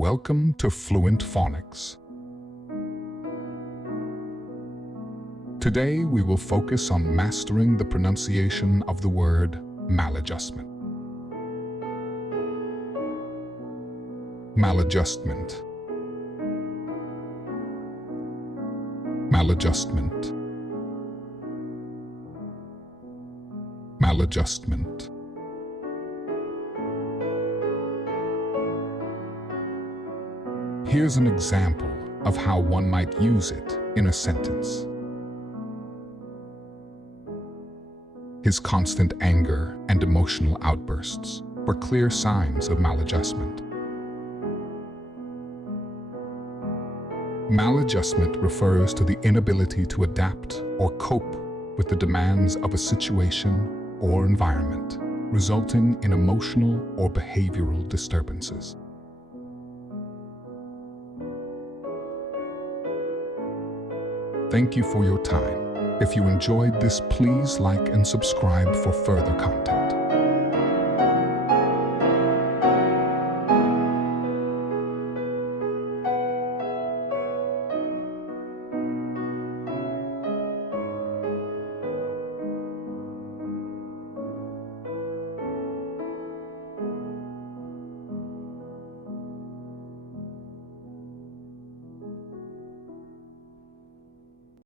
Welcome to Fluent Phonics. Today we will focus on mastering the pronunciation of the word maladjustment. Maladjustment. Maladjustment. Maladjustment. Here's an example of how one might use it in a sentence. His constant anger and emotional outbursts were clear signs of maladjustment. Maladjustment refers to the inability to adapt or cope with the demands of a situation or environment, resulting in emotional or behavioral disturbances. Thank you for your time. If you enjoyed this, please like and subscribe for further content.